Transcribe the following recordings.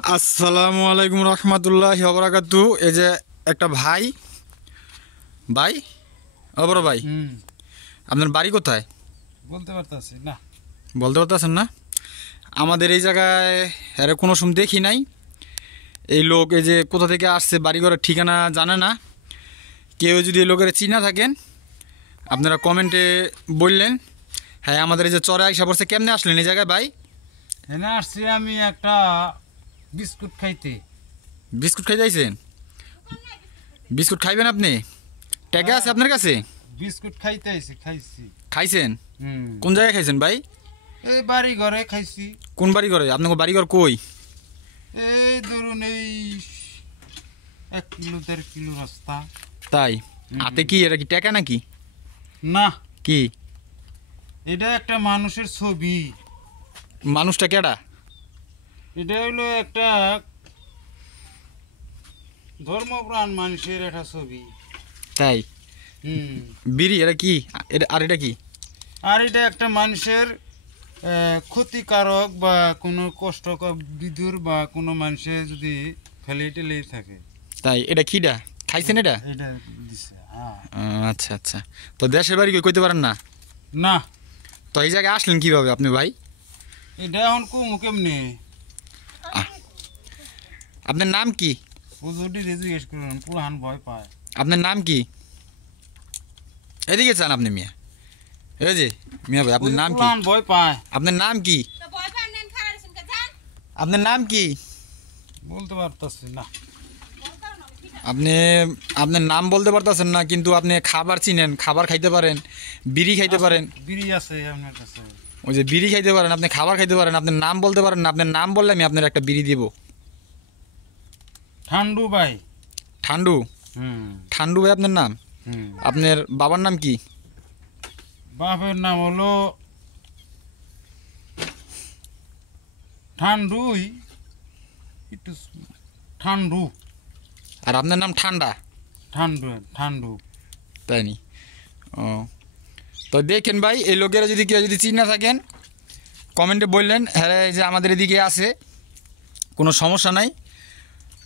আসসালামু আলাইকুম রহমতুল্লাহি ওয়া বারাকাতু। এই যে একটা ভাই ভাই বড় ভাই, আপনার বাড়ি কোথায়? বলতে পারতাছি না। বলতে পারতেছেন না? আমাদের এই জায়গায় এর কোনো সময় দেখি নাই। এই লোক এই যে কোথা থেকে আসছে, বাড়ি ঘরের ঠিকানা জানে না। কেউ যদি এই লোকের চিনা থাকেন আপনারা কমেন্টে বললেন। হ্যাঁ, আমাদের এই যে চরে আইসা পড়ছে। কেমনে আসলেন এই জায়গায় ভাই? এনে আসছি আমি একটা বিস্কুট খাইতে। বিস্কুট খাইতে আইছেন? বিস্কুট খাইবেন আপনি? টাকা আছে আপনার কাছে? বিস্কুট খাইতে আইছি, খাইছি। খাইছেন? কোন জায়গায় খাইছেন ভাই? এই বাড়ি ঘরে খাইছি। কোন বাড়ি ঘরে? আপনার বাড়ি ঘর কই? এই ধরুন এই 1 কিলো 1.5 কিলো রাস্তা। তাই? হাতে কি এটা কি টাকা নাকি? না, কি এটা একটা মানুষের ছবি। মানুষটা কেডা? এটা হলো একটা ধর্মপ্রাণ মানুষের একটা ছবি। তাই? বিড়ি এটা কি? আর এটা কি? আর এটা একটা মানুষের ক্ষতিকারক বা কোনো কষ্টকর বিদুর বা কোনো মানুষের যদি ফেলে টেলে থাকে। তাই? এটা কিডা খাইছেন এটা? এটা দিছে। হ্যাঁ। আচ্ছা আচ্ছা। তো দেশের বাড়ি কইতে পারেন না? না। তো এই জায়গায় আসলেন কিভাবে আপনি ভাই? এটা এখন কুমু কেমনি? আপনার নাম কি? পুজোটি জিজ্ঞেস করুন, পুরান ভয় পায়। আপনার নাম কি? এদিকে চান আপনি মিয়া। এই যে মিয়া ভাই, আপনার নাম কি? পুরান ভয় পায়। আপনার নাম কি? আপনার নাম কি? বলতে পারতাছি না। আপনি আপনার নাম বলতে পারতেছেন না, কিন্তু আপনি খাবার চিনেন, খাবার খাইতে পারেন, বিড়ি খাইতে পারেন। বিড়ি আছে আপনার কাছে? ওই যে বিড়ি খাইতে পারেন, আপনি খাবার খাইতে পারেন, আপনার নাম বলতে পারেন না। আপনার নাম বললে আমি আপনার একটা বিড়ি দিব। ঠান্ডু ভাই। ঠান্ডু? ঠান্ডু ভাই আপনার নাম? আপনার বাবার নাম কি? বাপের নাম হলো ঠান্ডুই, একটু ঠান্ডু। আর আপনার নাম ঠান্ডা? ঠান্ডু ঠান্ডু। তাই নি? ও, তো দেখেন ভাই, এই লোকেরা যদি কেউ যদি চিনা থাকেন কমেন্টে বললেন। হ্যাঁ, এই যে আমাদের এদিকে আছে, কোনো সমস্যা নাই।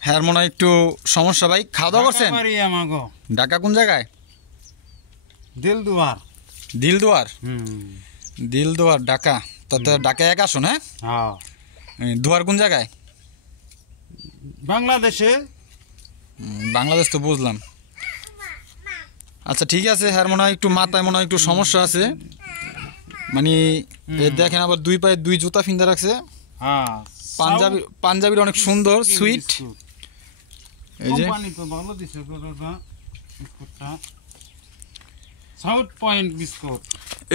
হ্যাঁ, মনে হয় একটু সমস্যা। ভাই খাওয়া দাওয়া করছেন? ঢাকা কোন জায়গায়? দিলদুয়ার। দিলদুয়ার? দিলদুয়ার ঢাকা। তো ঢাকায় এক আসুন। হ্যাঁ, দুয়ার কোন জায়গায়? বাংলাদেশে। বাংলাদেশ তো বুঝলাম। আচ্ছা ঠিক আছে। হ্যাঁ, মনে হয় একটু মাথায় মনে হয় একটু সমস্যা আছে। মানে দেখেন, আবার 2 পায়ে 2 জুতা ফিন্দা রাখছে। পাঞ্জাবির অনেক সুন্দর সুইট। এই যে সাউথ পয়েন্ট বিস্কুট।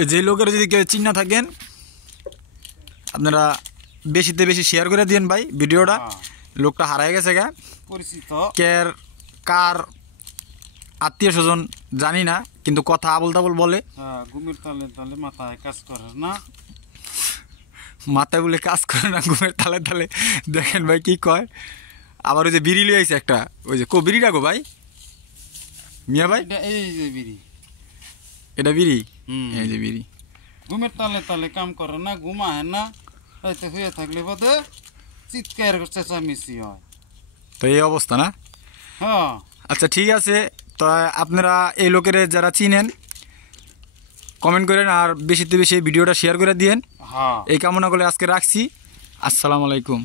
এই যে লোকেরা যদি কেউ চিন্না থাকেন আপনারা বেশিতে বেশি শেয়ার করে দিন ভাই ভিডিওটা। লোকটা হারাই গেছে গা, পরিচিত কার আত্মীয় স্বজন জানি না, কিন্তু কথা আবল তাবল বলে। ঘুমের তালে তালে মাথায় কাজ করে না। মাথায় বলে কাজ করে না, ঘুমের তালে তালে। দেখেন ভাই কি কয়। আবার ওই যে বিড়ি লিয়ে আইছে একটা। ওই যে বিড়িটা গো ভাই, মিয়া ভাই? এই যে বিড়ি। এটা বিড়ি? এই যে বিড়ি। ঘুমের তালে তালে কাম করে না, ঘুমায় না। হয়তো হয়ে থাকলে বোধ চিৎকার চেঁচামেচি হয়। তো এই অবস্থা না? হ্যাঁ। আচ্ছা ঠিক আছে। তো আপনারা এই লোকের যারা চিনেন কমেন্ট করেন, আর বেশিতে বেশি ভিডিওটা শেয়ার করে দিয়েন। এই কামনা করে আজকে রাখছি। আসসালামু আলাইকুম।